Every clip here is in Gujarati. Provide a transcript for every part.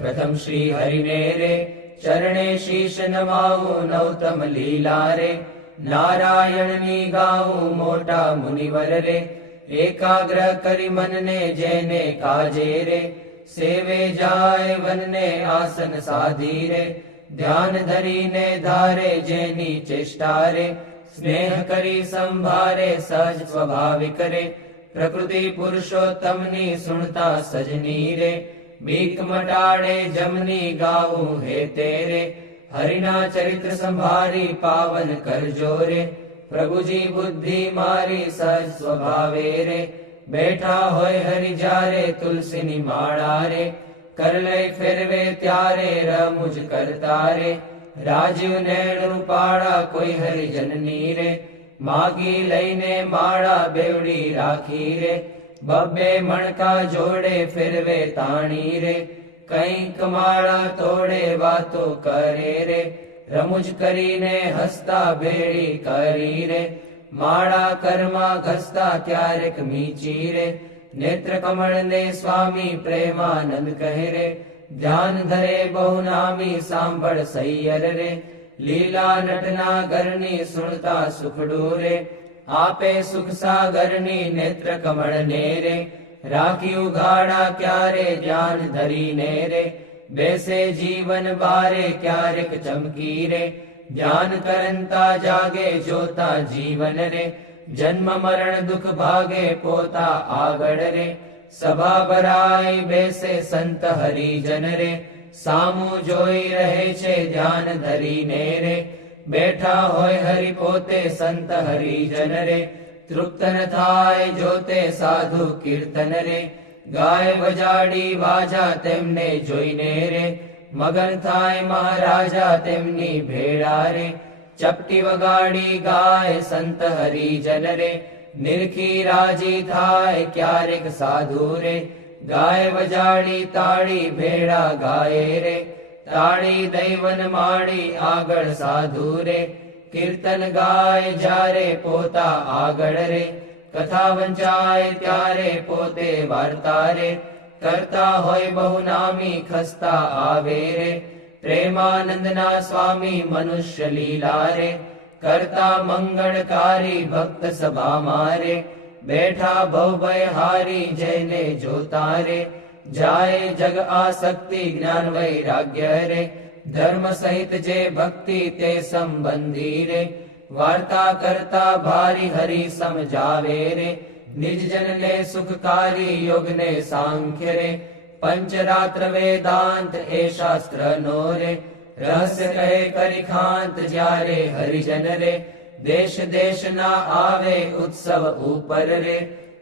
પ્રથમ શ્રી હરિને રે ચરણે શીશ નમાવું નૌતમ લીલા રે નારાયણની ગાવું મોટા મુનિવર રે એકાગ્ર કરી મનને જેને કાજે રે સેવે જાય વનને આસન સાધી રે ધ્યાન ધરીને ધારે જેની ચેષ્ટા રે સ્નેહ કરી સંભારે સહજ સ્વભાવિક રે પ્રકૃતિ પુરુષોત્તમની સુણતા સજની રે બીક મટાડે જમની ગાવું હે તેરે હરિના ચરિત્ર સંભારી પાવન કરજો રે પ્રભુજી બુદ્ધિ મારી સહજ સ્વભાવે રે બેઠા હોય હરિ જ્યારે તુલસીની માળા રે કર લઈ ફેરવે ત્યારે રમુજ કરતા રે રાજીવ નેણ પાડા કોઈ હરિજનની રે માગી લઈને માળા બેવડી રાખી રે બબ્બે મણકા જોડે ફેરવે તાણી રે કંઈક માળા તોડે વાતો કરે રે રમુજ કરીને હસતા ભેળી કરી રે માળા કર્મા ઘસતા ક્યારેક મીચી રે નેત્ર કમળ ને સ્વામી પ્રેમાનંદ કહે રે ધ્યાન ધરે બહુ નામી સાંભળ સૈયર રે લીલા નટના ઘરની સુણતા સુખડું રે આપે સુખ સાગરની નેત્ર કમળ ને રે રાખ્યું ગાડા ક્યારે ધ્યાન ધરીને રે બેસે જીવન બારે ક્યારેક ચમકી રે ધ્યાન કરંતા જાગે જોતા જીવન રે જન્મ મરણ દુઃખ ભાગે પોતા આગળ રે સભા ભરાય બેસે સંત હરિજન રે સામું જોઈ રહે છે ધ્યાન ધરીને રે બેઠા હોય હરિ પોતે સંત હરિજન રે તૃપ્ત ન થાય જોતે સાધુ કીર્તન રે ગાય વજાડી વાજા તેમને જોઈને રે મગન થાય મહારાજા તેમની ભેળા રે ચપટી વગાડી ગાય સંત હરિજન રે નિરખી રાજી થાય ક્યારેક સાધુ રે ગાય વજાડી તાળી ભેળા ગાય રે તાળી દૈવન માડી આગળ સાધુ રે કીર્તન ગાય જ્યારે પોતા આગળ રે કથા વંચાય ત્યારે પોતે વાર્તા રે કરતા હોય બહુ નામી ખસ્તા આવે રે પ્રેમાનંદના સ્વામી મનુષ્ય લીલા રે કરતા મંગળકારી ભક્ત સભા મારે બેઠા ભવભય હારી જઈને જોતા રે જાય જગ આસક્તિ જ્ઞાન વૈરાગ્ય રે ધર્મ સહિત જે ભક્તિ તે સંબંધી રે વાર્તા કરતા ભારી હરિ સમજાવે રે નિજ જનને સુખકારી યોગને સાંખ્ય રે પંચરાત્ર વેદાંત એ શાસ્ત્ર નો રે રહસ્ય કહે કરી ખાંત જ્યારે હરિજન રે દેશ દેશના આવે ઉત્સવ ઉપર રે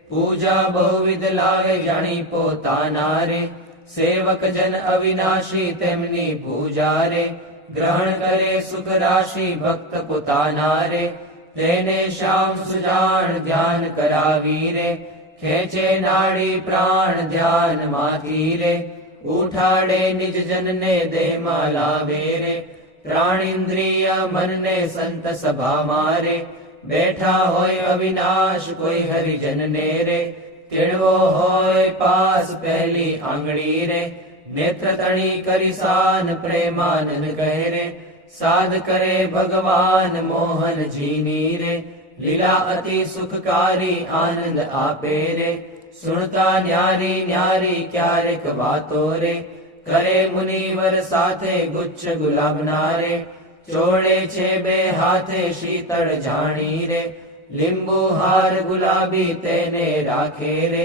પૂજા બહુવિધ લાવે જાણી પોતાના રે સેવક જન અવિનાશી તેમની પૂજા રે ગ્રહણ કરે સુખ રાશિ ભક્ત પોતાના રે તેને શ્યામ સુજાણ ધ્યાન કરાવી રે ખેંચે નાડી પ્રાણ ધ્યાન માંથી રે ઉઠાડે નિજ જનને દેહમાં લાવે રે પ્રાણિન્દ્રિય મનને સંત સભા મારે બેઠા હોય અવિનાશ કોઈ હરિજનને રે તેડવો હોય પાસ પહેલી આંગળી રે નેત્ર તણી કરી સાન પ્રેમાનંદ કહે રે સાધ કરે ભગવાન મોહનજીની રે લીલા અતિ સુખકારી આનંદ આપે રે સુણતા ન્યારી ન્યારી ક્યારેક વાતો રે કરે મુનિવર સાથે ગુચ્છ ગુલાબના રે ચોળે છે બે હાથે શીતળ જાણી રે લીંબુ હાર ગુલાબી તેને રાખે રે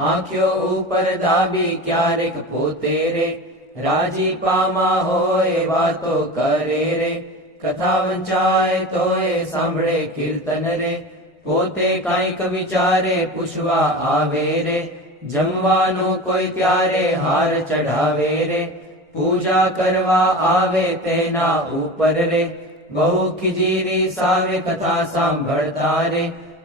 આંખ્યો ઉપર દાબી ક્યારેક પોતે રે રાજી પામા હોય વાતો કરે રે કથા વંચાય તોય સાંભળે કીર્તન રે પોતે કાંઈક વિચારે પૂછવા આવે રે જમવાનું કોઈ ત્યારે હાર ચઢાવે રે પૂજા કરવા આવે તેના ઉપર રે બહુ ખીજીરી સાવે કથા સાંભળતા રે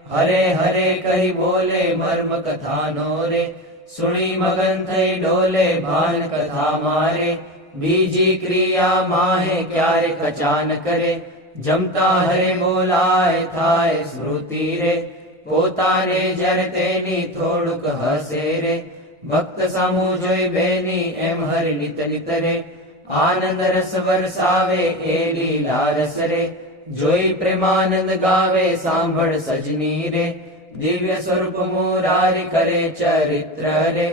હરે હરે કહી બોલે મર્મ કથાનો રે સુણી મગન થઈ ડોલે ભાન કથા મારે બીજી ક્રિયા માહે ક્યારેક અચાનક રે જમતા હરે બોલાય થાય સ્મૃતિ રે પોતાને જ્યારે તેની થોડુંક હસે રે ભક્ત સામું જોઈ બેની એમ હરિ નિત નિત રે, આનંદ રસ વરસાવે એ લીલા રસ રે, જોઈ પ્રેમાનંદ ગાવે સાંભળ સજની રે, દિવ્ય સ્વરૂપ મુરારી કરે ચરિત્ર રે,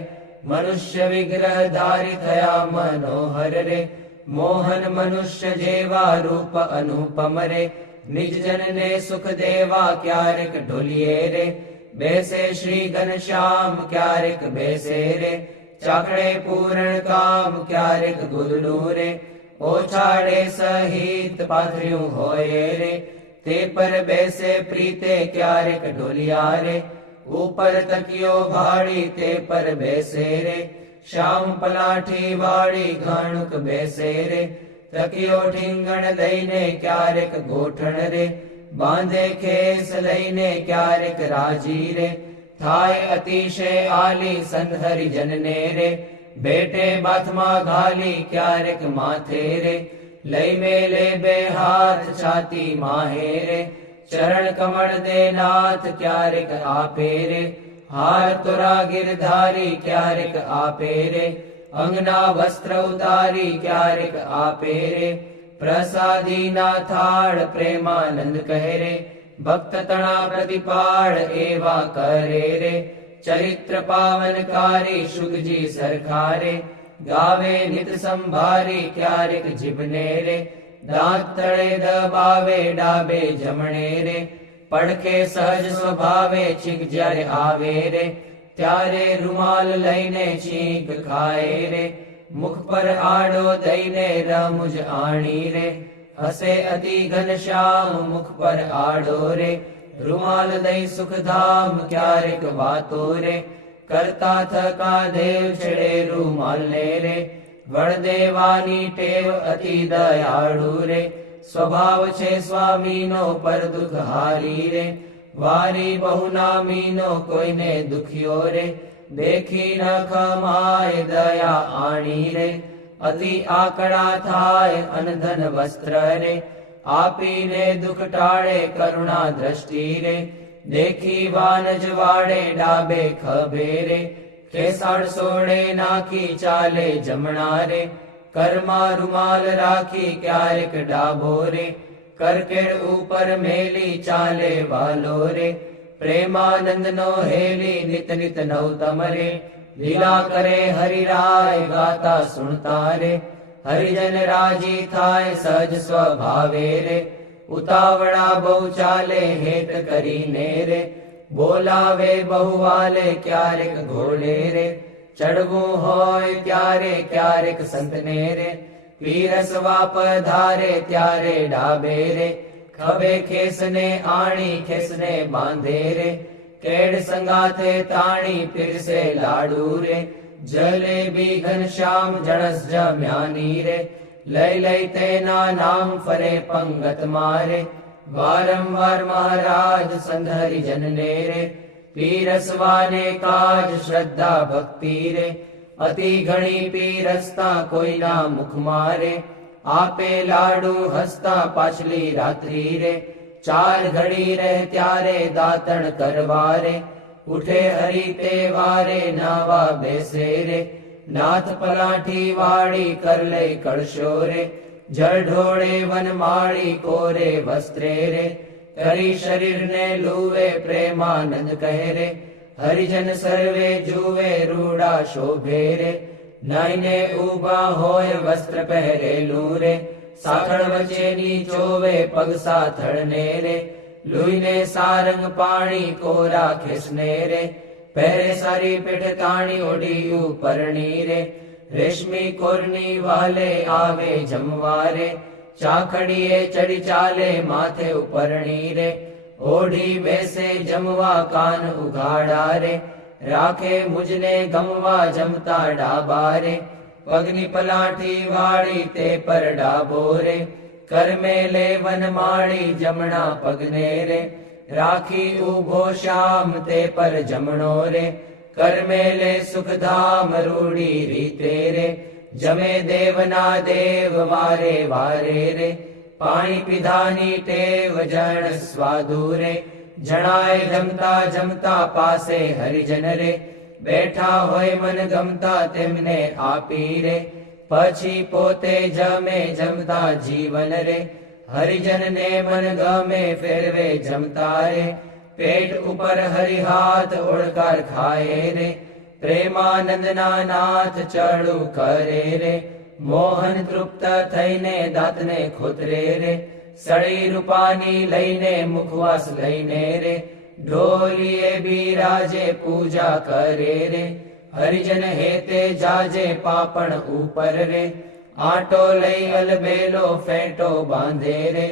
મનુષ્ય વિગ્રહ ધારી થયા મનોહર રે, મોહન મનુષ્ય જેવા રૂપ અનુપમ રે, નિજ જનને સુખ દેવા ક્યારેક ઢોલીએ રે, બેસે શ્રી ઘનશ્યામ ક્યારેક બેસે રે, ચાકડે પૂરણ કામ ક્યારેક ગુદડું રે, ઓછાડે સહિત પાથર્યું હોય રે, તે પર બેસે પ્રીતે ક્યારેક ઢોલિયા રે, ઉપર તકિયો ભાળી તે પર બેસે રે, શ્યામ પલાઠી વાળી ઘાણુક બેસે રે, તકિયો ઠીંગણ લઈને ક્યારેક ગોઠણ રે, બાંધે ખેસ લઈને ક્યારેક રાજી રે, થાય અતિશય આલી સંત હરિજનને રે, બેટે બાથમાં ઘાલી ક્યારેક માથે રે, લઈ મેલે બે હાથ છાતી માહે રે, ચરણ કમળ દે નાથ ક્યારેક આપે રે, હાર તોરા ગિરધારી ક્યારેક આપે રે, અંગના વસ્ત્ર ઉતારી ક્યારેક આપે રે, પ્રસાદીના થાળ પ્રેમાનંદ કહે રે, ભક્ત તણા પ્રતિપાળ એવા કરે રે, ચરિત્ર પાવનકારી શુકજી સરખારે, ગાવે નિત સંભારી ક્યારેક જીભને રે, દાંત તળે દબાવે ડાબે જમણે રે, પડખે સહજ સ્વભાવે છીંક જ્યારે આવે રે, ત્યારે રૂમાલ લઈને છીંક ખાય રે, મુખ પર આડો દઈને રમુજ આણી રે, હસે અતિ ઘનશ્યામ મુખ પર આડો રે, રૂમાલ દઈ સુખધામ ક્યારેક વાતો રે, કરતા થકા દેવ છેડે રૂમાલ ને રે, વળ દેવાની ટેવ અતિ દયાળુ રે, સ્વભાવ છે સ્વામીનો પર દુઃખ હારી રે, વારી બહુ નામીનો કોઈને દુખ્યો રે, દેખી ન ખમાય દયા આણી રે, અતિ આકડા થાય અનધન વસ્ત્ર રે, આપીને દુઃખ ટાળે કરુણા દ્રષ્ટિ રે, દેખી વાનજ વાડે ડાબે ખભે રે, ખેસાડ સોડે નાખી ચાલે જમણા રે, કરમાં રૂમાલ રાખી ક્યારેક ડાબો રે, કરકેડ ઉપર મેલી ચાલે વાલો રે, પ્રેમાનંદ નો હેલી નિત નિત નવતમ રે, લીલા કરે હરિરાય ગાતા સુણતા રે, હરિજન રાજી થાય સહજ સ્વભાવે રે, ઉતાવળા બહુ ચાલે હેત કરીને રે, બોલાવે બહુ વાલે ક્યારેક ઘોડે રે, ચડવું હોય ત્યારે ક્યારેક સંતને રે, પીરસવા પધારે ત્યારે ડાબે રે, ખભે ખેસને આણી ખેસને બાંધે રે, કેડ સંગાથે તાણી પીરસે લાડુ રે, જલેબી ઘનશ્યામ જણસ જમ્યાની રે, લઈ લઈ તેના નામ ફરે પંગત મારે, વારંવાર મહારાજ સંત હરિજનને રે, પીરસવાને કાજ શ્રદ્ધા ભક્તિ રે, અતિ ઘણી પીરસતા કોઈના મુખ મારે, આપે લાડુ હસતા પાછલી રાત્રિ રે, ચાર ઘડી રહે ત્યારે દાતણ કરવા રે, ઉઠે હરિ તે વારે નાવા બેસે રે, નાથ પલાઠી વાળી કર લઈ કળશો રે, જળ ઢોળે વનમાળી કોરે વસ્ત્રે રે, કરી શરીરને લૂવે પ્રેમાનંદ કહે રે, હરિજન સર્વે જુવે રૂડા શોભે રે, નાઈને ઊભા હોય વસ્ત્ર પહેરેલું રે, સાખળ વચ્ચેની ચોવે પગ સાથળને રે, લુઈને સારંગ પાણી કોરા ખેસને રે, પહેરે સારી પેઠ તાણી ઓઢી ઉપરણી રે, રેશમી કોરની વાલે આવે જમવા રે, ચાખડીએ ચડી ચાલે માથે ઉપરણી રે, ઓઢી બેસે જમવા કાન ઉઘાડા રે, રાખે મુજને ગમવા જમતા ડાબા રે, પગની પલાઠી વાળી તે પર ડાબો રે, કરમે લે વનમાળી જમણા પગને રે, રાખી ઉભો શ્યામ તે પર જમણો રે, કરમે લે સુખધામ રૂડી રીતે રે, જમે દેવના દેવ વારે વારે રે, પાણી પીધાની ટેવ જણ સ્વાદુ રે, જણાય જમતા જમતા પાસે હરિજન રે, બેઠા હોય મન ગમતા તેમને આપી રે, પછી પોતે જમે જમતા જીવન રે, હરિજનને મન ગમે ફેરવે જમતા રે, પેટ ઉપર હરિહાથ ઓળકાર ખાય રે, પ્રેમાનંદના નાથ ચડું કરે રે, મોહન તૃપ્ત થઈને દાંતને ખોતરે રે, સળી રૂપાની લઈને મુખવાસ લઈને રે, ઢોલીએ બિરાજે પૂજા કરે રે, હરિજન હેતે જાજે પાપણ ઉપર રે, આટો લઈ અલબેલો ફેંટો બાંધે રે,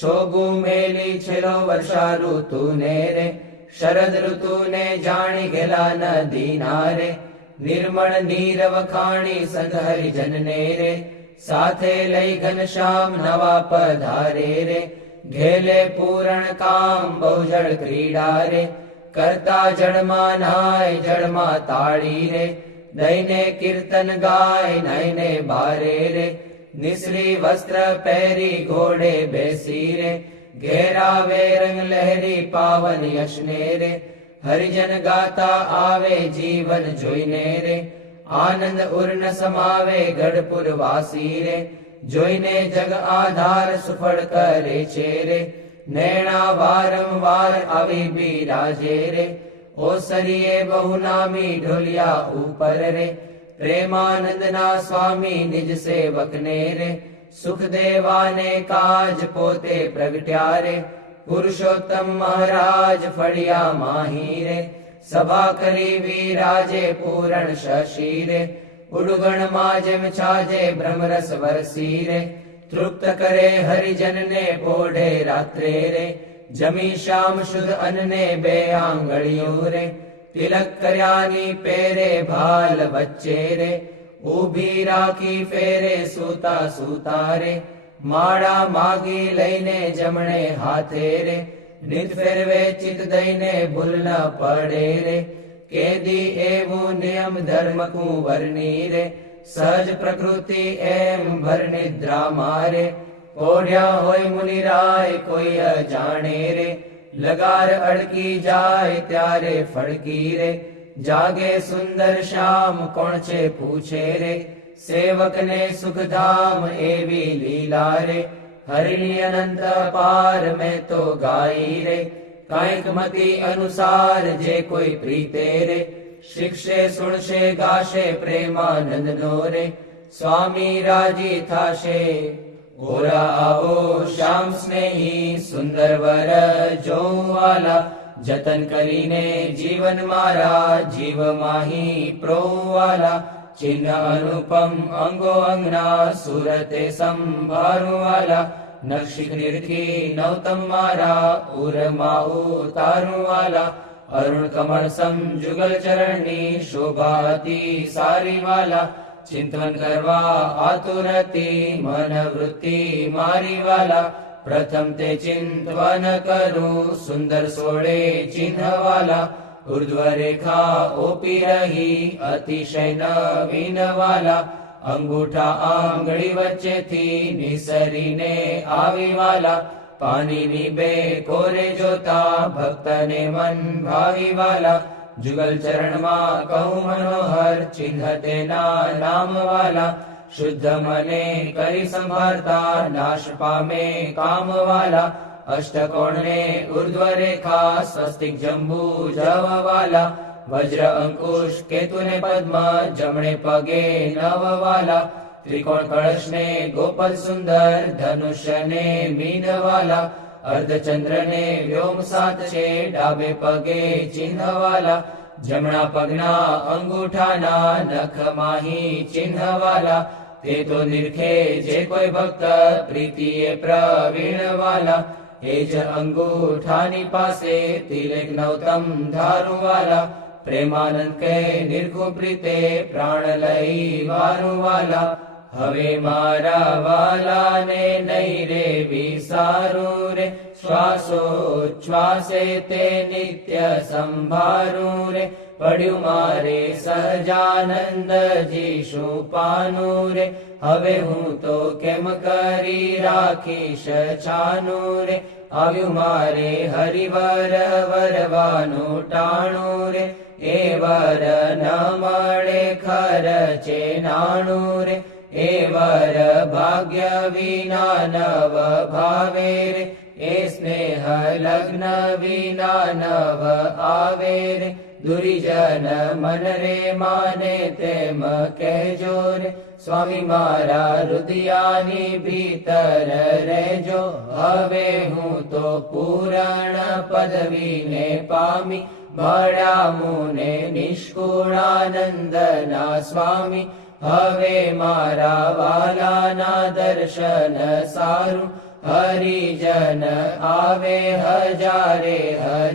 છોગું મેલી છેલ્લો વર્ષા ઋતુને રે, શરદ ઋતુને જાણી ગેલા નદી નારે, નિર્મળ નીરવ ખાણી સંત હરિજનને રે, સાથે લઈ ઘનશ્યામ નવા પધારે રે, ઘેલે પૂરણ કામ બહુજળ ક્રીડા રે, કરતા જળમાં નાય જળમાં તાળી રે, દઈને કીર્તન ગાય નાઈને બારે રે, નિસરી વસ્ત્ર પહેરી ઘોડે બેસી રે, ઘેરાવે રંગ લહેરી પાવન યશને રે, હરિજન ગાતા આવે જીવન જોઈને રે, આનંદ ઉર્ન સમાવે ગઢપુર વાસી રે, જોઈને જગ આધાર સુફળ કરે છે રે, નૈણા વારંવાર આવી બિરાજે રે, ઓસરીએ બહુ નામી ઢોલિયા ઉપર રે, પ્રેમાનંદના સ્વામી નિજ સેવકને રે, સુખદેવાને કાજ પોતે પ્રગટ્યા રે, પુરુષોત્તમ મહારાજ ફળિયા માહી રે, સભા કરી વિરાજે પૂરણ શશી રે, ઉડગણમાં જેમ છાજે બ્રહ્મરસ વરસી રે, તૃપ્ત કરે હરિજનને પોઢે રાત્રે રે, જમી શ્યામ શુદ્ધ અન્ને બે આંગળીઓ રે, તિલક કર્યાની પેરે ભાલ વચ્ચે રે, ઊભી રાખી ફેરે સૂતા સૂતા રે, માળા માગી લઈને જમણે હાથે રે, નિત ફેરવે ચિત દઈને ભૂલ ન પડે રે, કેદી એવું નિયમ ધર્મ કુંવરની રે, સહજ પ્રકૃતિ એમ ભર નિદ્રા મારે, પોઢ્યા હોય મુનિરાય કોઈ અજાણે રે, લગાર અડકી જાય ત્યારે ફડકી રે, જાગે સુંદર શ્યામ કોણ છે પૂછે રે, સેવકને સુખધામ એવી લીલા રે, હરિની અનંત પાર મેં તો ગાઈ રે, કાંઈક મતિ અનુસાર જે કોઈ પ્રીતે રે, શિક્ષે સુણશે ગાશે પ્રેમાનંદ નો રે, સ્વામી રાજી થાશે. ઓરા આવો શ્યામ સ્નેહી સુંદર વર જોવાલા, જતન કરીને જીવન મારા જીવ માહી પ્રોવાલા, ચિહ્ન અનુપમ અંગો અંગના સુરતે સંભાળવાલા, નક્ષિક નિરખી નવતમ મારા ઉરમાં ઉતારવાલા, અરુણ કમળ સમ જુગલ ચરણની શોભાતી સારી વાલા, ચિંતન કરવા આતુરતી મન વૃત્તિ મારી વાલા, પ્રથમ તે ચિંતવન કરું સુંદર સોળે ચિહ્નવાલા, ઉર્ધ્વ રેખા ઓપી રહી અતિશય નવીન વાલા, અંગૂઠા આંગળી વચ્ચેથી નિસરીને આવી વાલા, પાણીની બે કોરે જોતા ભક્તને મન ભાવી વાલા, જુગલ ચરણમાં કહું મનોહર ચિહ્ન તેના નામ વાલા, શુદ્ધ મને કરી સંભાળતા નાશ પામે કામ વાલા, અષ્ટકોણને ઉર્ધ્વ રેખા સ્વસ્તિક જંબુ જવ વાલા, વજ્ર અંકુશ કેતુને પદ્મ જમણે પગે નવ વાલા, ત્રિકોણ કળશને ગોપલ સુંદર ધનુષ્યને મીન વાલા, અર્ધચંદ્રને વ્યોમ સાત છે ડાબે પગે ચિહ્ન વાલા, જમણા પગના અંગૂઠાના નખ માહી ચિહ્ન વાલા, તે તો નિરખે જે કોઈ ભક્ત પ્રીતિએ પ્રવીણ વાલા, એ જ અંગૂઠાની પાસે તિલક નવતમ ધારું વાલા, પ્રેમાનંદ કે નિર્ગુ પ્રીતે પ્રાણ લઈ વારું વાલા, હવે મારા વાલાને નહીં રે વિસારું રે, શ્વાસોચ્છ્વાસે તે નિત્ય સંભારું રે, પડ્યું મારે સહજાનંદજી શું પાનું રે, હવે હું તો કેમ કરી રાખીશ છાનું રે, આવ્યું મારે હરિવર વરવાનું ટાણું રે, એ વર ન મળે ખર્ચે નાણું રે, એ વર ભાગ્ય વિના નવ ભાવે રે, એ સ્નેહ લગ્ન વિના નવ આવે રે, દુર્જન મન રે માને તેમ કહેજો રે, સ્વામી મારા હૃદયાની ભીતર રહેજો, હવે હું તો પૂરણ પદવીને પામી, મળ્યા મુને નિષ્કુળાનંદના સ્વામી, હવે મારા વાલાના દર્શન સારું, હરિજન આવે હજારે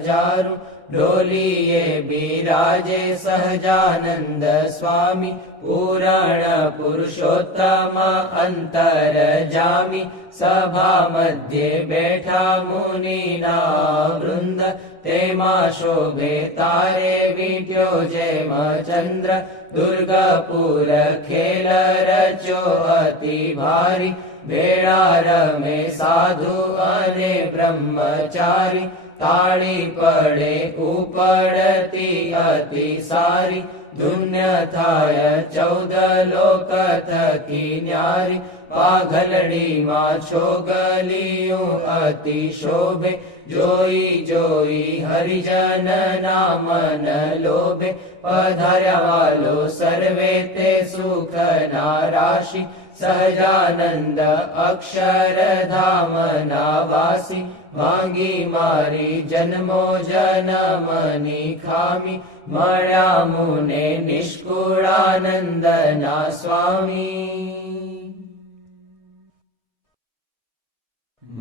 હજારું, ડોલીએ બિરાજે સહજાનંદ સ્વામી, પૂરણ પુરુષોત્તમ અંતર જામી, સભા મધ્યે બેઠા મુનિના વૃંદ, તેમાં શોભે તારે વીટ્યો જેમ ચંદ્ર, દુર્ગપુર ખેલ રચ્યો અતિ ભારી, વેળા રમે સાધુ અને બ્રહ્મચારી, તાળી પડે ઉપડતી અતિ સારી, ધુન્ય થાય 14 લોક થકી ન્યારી, પાઘલડીમાં છોગલિયું અતિ શોભે, જોઈ જોઈ હરિજન નામન લોભે, પધાર્યા વાલો સર્વે તે સુખના રાશિ, સહજાનંદ અક્ષરધામના વાસી, માંગી મારી જન્મો જન્મની ખામી, મળ્યા મુને નિષ્કુળાનંદના સ્વામી.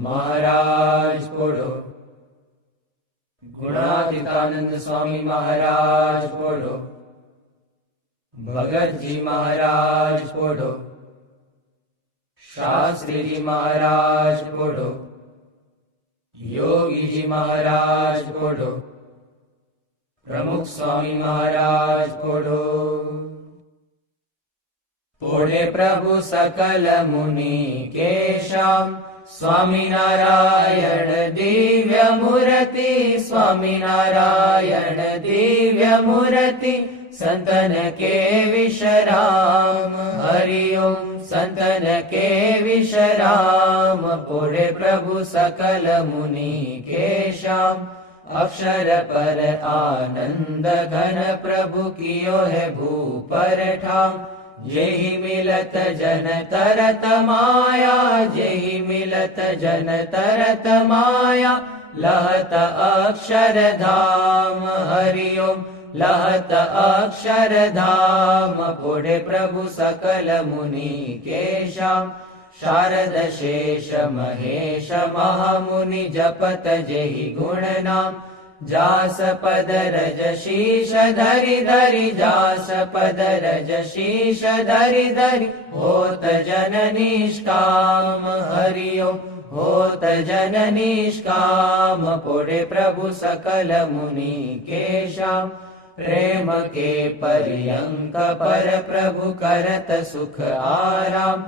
મહારાજ બોલો. ગુણાતીતાનંદ સ્વામી મહારાજ બોલો. ભગતજી મહારાજ બોલો. શાસ્ત્રીજી મહારાજ બોલો. યોગીજી મહારાજ બોલો. પ્રમુખ સ્વામી મહારાજ બોલો. બોલે પ્રભુ સકલ મુનિ કેશામ, સ્વામિનારાયણ દિવ્ય મૂર્તિ, સ્વામિનારાયણ દિવ્ય મૂર્તિ, સંતન કે વિશ્રામ, હરિ ઓમ સંતન કે વિશ્રામ. બોલે પ્રભુ સકલ મુનિ કેશામ, અક્ષર પર આનંદ ઘન પ્રભુ કિયો હે ભૂપર ઠામ, જેહી મિલત જન તરત માયા, જેહી મિલત જન તરત માયા, લહત અક્ષરધામ, હરિ ઓમ લહત અક્ષરધામ. બોલે પ્રભુ સકલ મુનિ કેશામ, શારદ શેષ મહેશ મહામુનિ જપત જેહી ગુણ નામ, જાસ પદ રજ શીશ ધરી ધરી, જાસ પદ રજ શીશ ધરી ધરી, હોત જન નિષ્કામ, હરિ ઓમ હોત જન નિષ્કામ. બોલે પ્રભુ સકલ મુનિ કેશામ, પ્રેમ કે પર્યંક પર પ્રભુ કરત સુખ આરામ,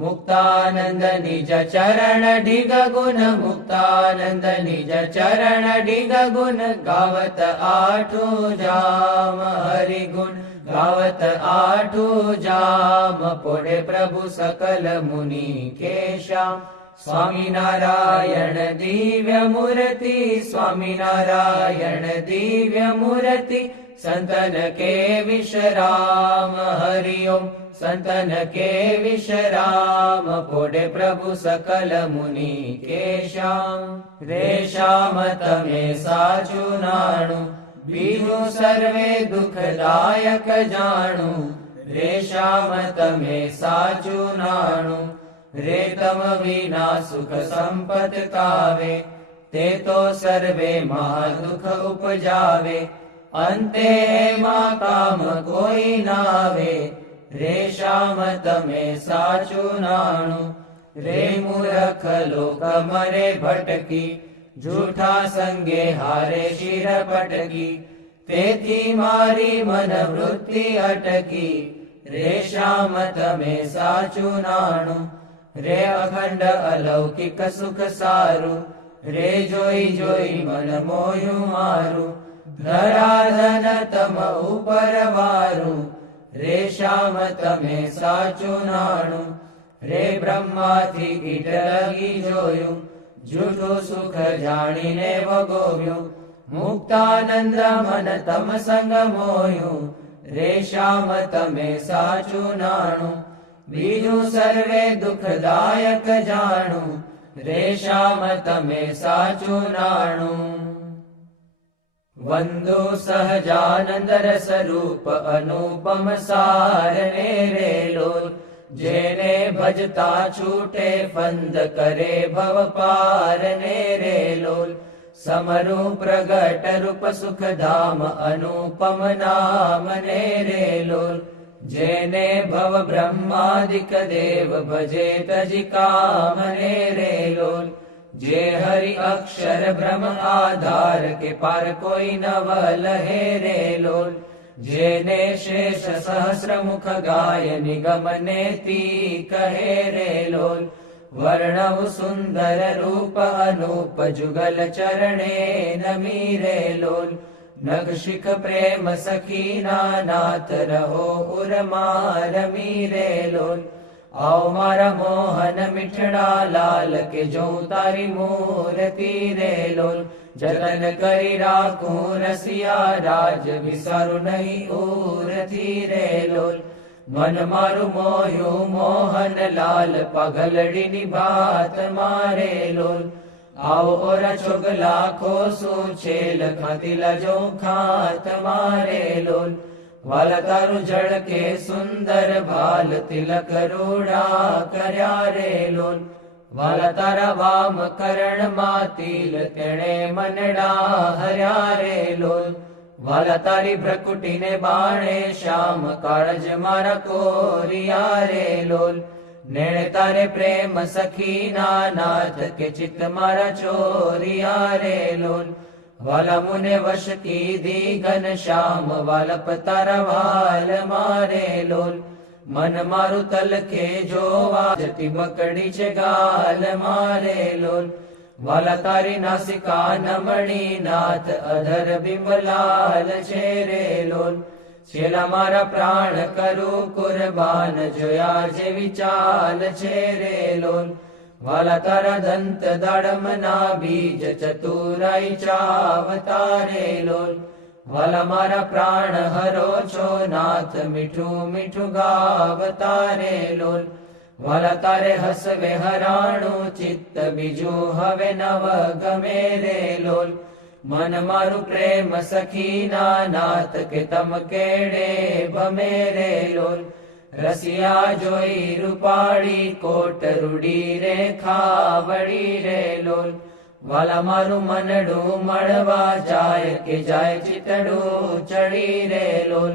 મુક્તાનંદ નિજ ચરણ ઢીગ ગુણ, મુક્તાનંદ નિજ ચરણ ઢીગ ગુણ, ગાવત આઠું જામ, હરિ ગુણ ગાવત આઠું જામ. બોલે પ્રભુ સકલ મુનિ કેશામ, સ્વામિનારાયણ દિવ્ય મૂર્તિ, સ્વામિનારાયણ દિવ્ય મૂર્તિ, સંતન કે વિશ્રામ, હરિ ઓમ સંતન કે વિશ્રામ. બોલે પ્રભુ સકલ મુનિ કેશામ, રેશામ તમે સાચું નાણું, બીજું સર્વે દુઃખદાયક જાણું, રેશામ તમે સાચું નાણું, રેતમ વિના સુખ સંપત કાવે, તે તો સર્વે માં દુઃખ ઉપજાવે, અંતે એમાં કામ કોઈ નાવે, રેશામ તમે સાચું નાણું, રે મૂરખ લોક મરે ભટકી, જૂઠા સંગે હારે શિર પટકી, તેથી મારી મન વૃત્તિ અટકી, રેશામ તમે સાચું નાણું, રે અખંડ અલૌકિક સુખ સારું, રે જોઈ જોઈ મન મોયું મારું, ધરાધન તમ ઉપર વારું, રેશામ તમે સાચું નાણું. રે બ્રહ્માથી કીટ લગી જોયું, જૂઠું સુખ જાણીને વગોવ્યું. મુક્તાનંદ મન તમ સંગ મોયું, રેશામ તમે સાચું નાણું. બીજું સર્વે દુઃખદાયક જાણું, રેશામ તમે સાચું નાણું. વંદો સહજાનંદ રસ રૂપ અનુપમ સારને રે લોલ. જેને ભજતા છૂટે ફંદ કરે ભવ પારને રે લોલ. સમરૂ પ્રગટ રૂપ સુખધામ અનુપમ નામ ને રે લોલ. જેને ભવ બ્રહ્માદિક દેવ ભજે તજી કામ ને રે લોલ. જે હરિ અક્ષર બ્રહ્મ આધાર કે પાર કોઈ નવ લહે રે લોલ. જેને શેષ સહસ્ર મુખ ગાય નિગમ નેતિ કહે રે લોલ. વર્ણવ સુંદર રૂપ અનુપ જુગલ ચરણે નમી રે લોલ. નગશિખ પ્રેમ સખીના નાથ રહો ઉરમાં રમી રે લોલ. આવ મારા મોહન મીઠડા લાલ કે જોઉં તારી મૂર્તિ રે લોલ. જતન કરી રાખું રસિયા રાજ વિસારું નહીં ઉરથી રે લોલ. મન મારું મોયું મોહન લાલ પગલડીની ભાત મારે લોલ. આવો ઓરા છોગલા ખોસું છેલ ખાતીલા જો ખાત મારે લોલ. વાલા તારું જળકે સુંદર ભાલ તિલક રૂડા કર્યા રે લોલ. વાલા તારા વામ કરણમાં તિલ તેણે મનડા હર્યા રે લોલ. વાલા તારી ભ્રકુટીને બાણે શ્યામ કાળજ મારા કોરિયા રે લોલ. નેણે તારે પ્રેમ સખીના નાથ કે ચિત્ત મારા ચોરિયા રે લોલ. વાલા મુને વશ કીધી ઘન શ્યામ વાલપ તારા વાલ મારે લોલ. મન મારું તલકે જોવા જતી બકડી છે ગાલ મારે લોલ. વાલા તારી નાસિકા નમણી નાથ અધર બિંબલાલ છે રે લોલ. છેલ્લા મારા પ્રાણ કરું કુરબાન જોયા જેવી ચાલ છે રે લોલ. વાલા તારા દંત દાડમના બીજ ચતુરાઈ ચાવતા રે લોલ. વાલા મારા પ્રાણ હરો છો નાથ મીઠું મીઠું ગાવતા રે લોલ. વાલા તારે હસવે હરાણું ચિત્ત બીજું હવે નવ ગમે રે લોલ. મન મારું પ્રેમ સખીના નાથ કે તમ કેડે ભમે રે લોલ. રસિયા જોઈ રૂપાળી કોટ રૂડી રે ખાવડી રે લોલ. વાલા મારું મનડું મળવા જાય કે જાય ચિતડું ચડી રે લોલ.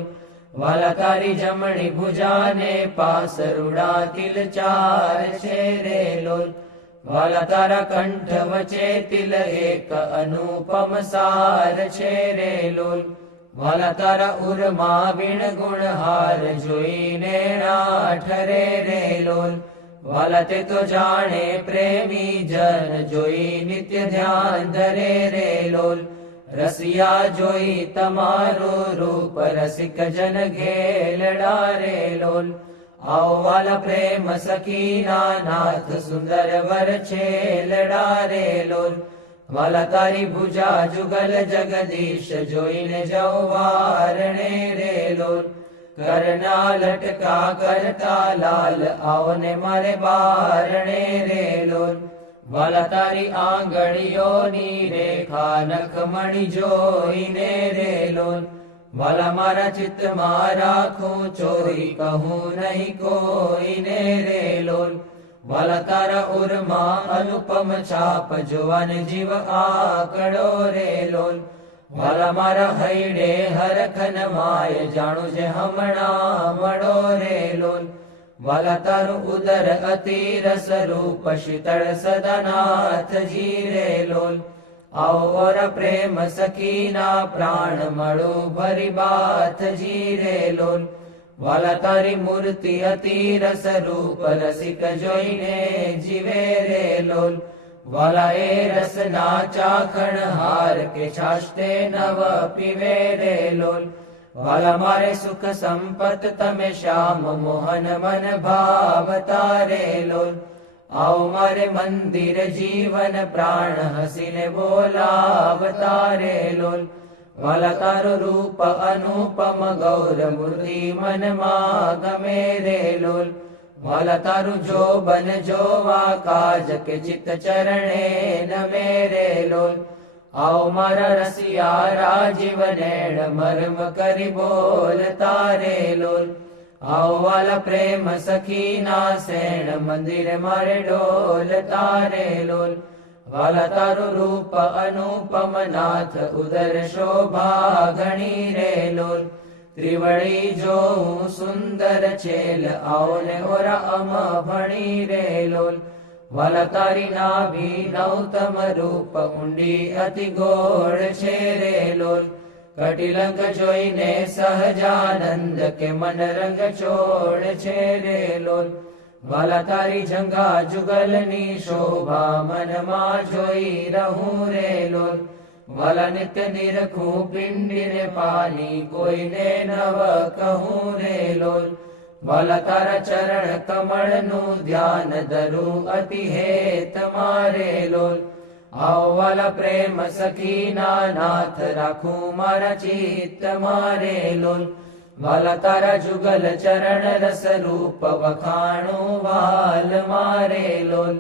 વાલા તારી જમણી ભુજાને પાસ રૂડા તિલ ચાર છે રે લોલ. વાલા તારા કંઠ વચ્ચે તિલ એક અનુપમ સાર છે રે લોલ. વાલા તારા ઉરમાં વીણ ગુણ હાર જોઈને ઠરે રે લોલ. વાલા તે તો જાણે પ્રેમી જન જોઈ નિત્ય ધ્યાન ધરે રે લોલ. રસિયા જોઈ તમારું રૂપ રસિક જન ઘેલડા રે લોલ. આવો વાલા પ્રેમ સખીના નાથ સુંદર વર છેલડા રે લોલ. વાલા તારી ભુજા જુગલ જગદીશ જોઈને જવારણે રે લોલ. કરના લટકા કરતા લાલ આવને મારે બારણે રે લોલ. વાલા તારી આંગળીઓની રેખા નખમણી જોઈને રે લોલ. વાલા મારા ચિત્તમાં રાખું ચોરી કહું નહીં કોઈને રે લોલ. વાલા તારા ઉરમાં અનુપમ છાપ જોવાને જીવ આકડો રે લોલ. વાલા મારા હૈડે હરખન માય જાણું છે હમણાં મળો રે લોલ. વાલા તારું ઉદર અતિ રસ રૂપ શીતળ સદનાથજી રે લોલ. આવો પ્રેમ સખીના પ્રાણ મળું ભરી બાથજી રે લોલ. વાલા તારી મૂર્તિ અતિ રસ રૂપ રસિક જોઈને જીવે રે લોલ. વાલા એ રસના ચાખણ હાર કે છાશતે નવ પીવે રે લોલ. વાલા મારે સુખ સંપત તમે શ્યામ મોહન મન ભાવતા રે લોલ. આવો મારે મંદિર જીવન પ્રાણ હસીને બોલાવતા રે લોલ. વાલા તારું રૂપ અનુપમ ગૌર મૂર્તિ મનમાં ગમે રે લોલ. વાલા તારું જોબન જોવા કાજ કે ચિત્ત ચરણે નમે રે લોલ. આવો મારા રસિયા રાજીવ નેણ મર્મ કરી બોલતા રે લોલ. આવો વાલા પ્રેમ સખી ના સેણ મંદિર મારે ડોલતા રે લોલ. વાલા તારું રૂપ અનુપમ નાથ ઉદર શોભા ઘણી રે લોલ. ત્રિવળી જોઉં સુંદર છેલ આવો ને ઓરા અમ ભણી રે લોલ. વાલા તારી નાભી નૌતમ રૂપ ઊંડી અતિ ગોળ છે રે લોલ. કટિલંક જોઈને સહજાનંદ કે મન રંગ છોડ છે રે લોલ. વાલા તારી જંગા જુગલની શોભા મનમાં જોઈ રહું રે લોલ. વાલા નિત્ય નિરખું પિંડીને પાની કોઈને નવ કહું રે લોલ. વાલા તારા ચરણ કમળનું ધ્યાન ધરું અતિ હેત મારે લોલ. આવો વાલા પ્રેમ સખીના નાથ રાખું મારા ચિત્ત મારે લોલ. વાલા તારા જુગલ ચરણ રસ રૂપ વખાણું વાલ મારે લોલ.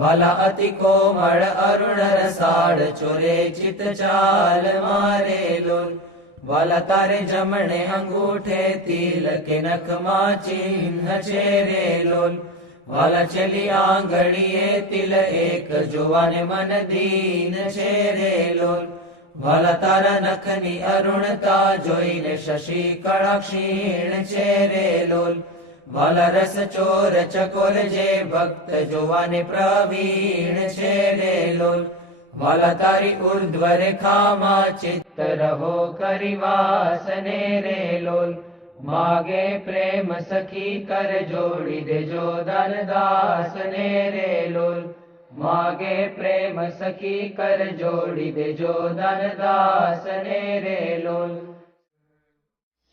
વાલા અતિ કોમળ અરુણ રસાળ ચોરે ચિત ચાલ મારે લોલ. વાલા તારે જમણે અંગૂઠે તિલ કે નખમાં ચિહ્ન છે રે લોલ. વાલા ચલી આંગળીએ તિલ એક જોવાને મન દીન છે રે લોલ. વાલા તારા નખની અરુણતા જોઈને શશી કળા ક્ષીણ છે રે લોલ. વાલા રસ ચોર ચકોર જે ભક્ત જોવાને પ્રવીણ છે રે લોલ. વાલા તારી ઉર્ધ્વ રેખામાં ચિત્ત રહો કરી વાસને રે લોલ. માગે પ્રેમ સખી કર જોડી દેજો દાનદાસને રે લોલ. માગે પ્રેમ સખી કર જોડી દેજો દાનદાસને રે લોલ.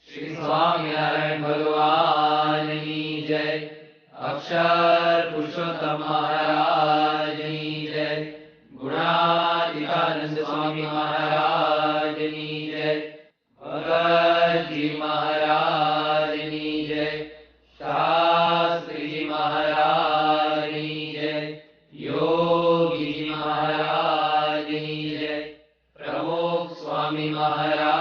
શ્રી સ્વામિનારાયણ ભગવાનની જય. અક્ષર પુરુષોત્તમ મહારાજની જય. ગુણાતીતાનંદ સ્વામી મહારાજની જય. ભગતજી મહારાજની જય. શાસ્ત્રીજી મહારાજની જય. યોગીજી મહારાજની જય. પ્રમુખ સ્વામી મહારાજ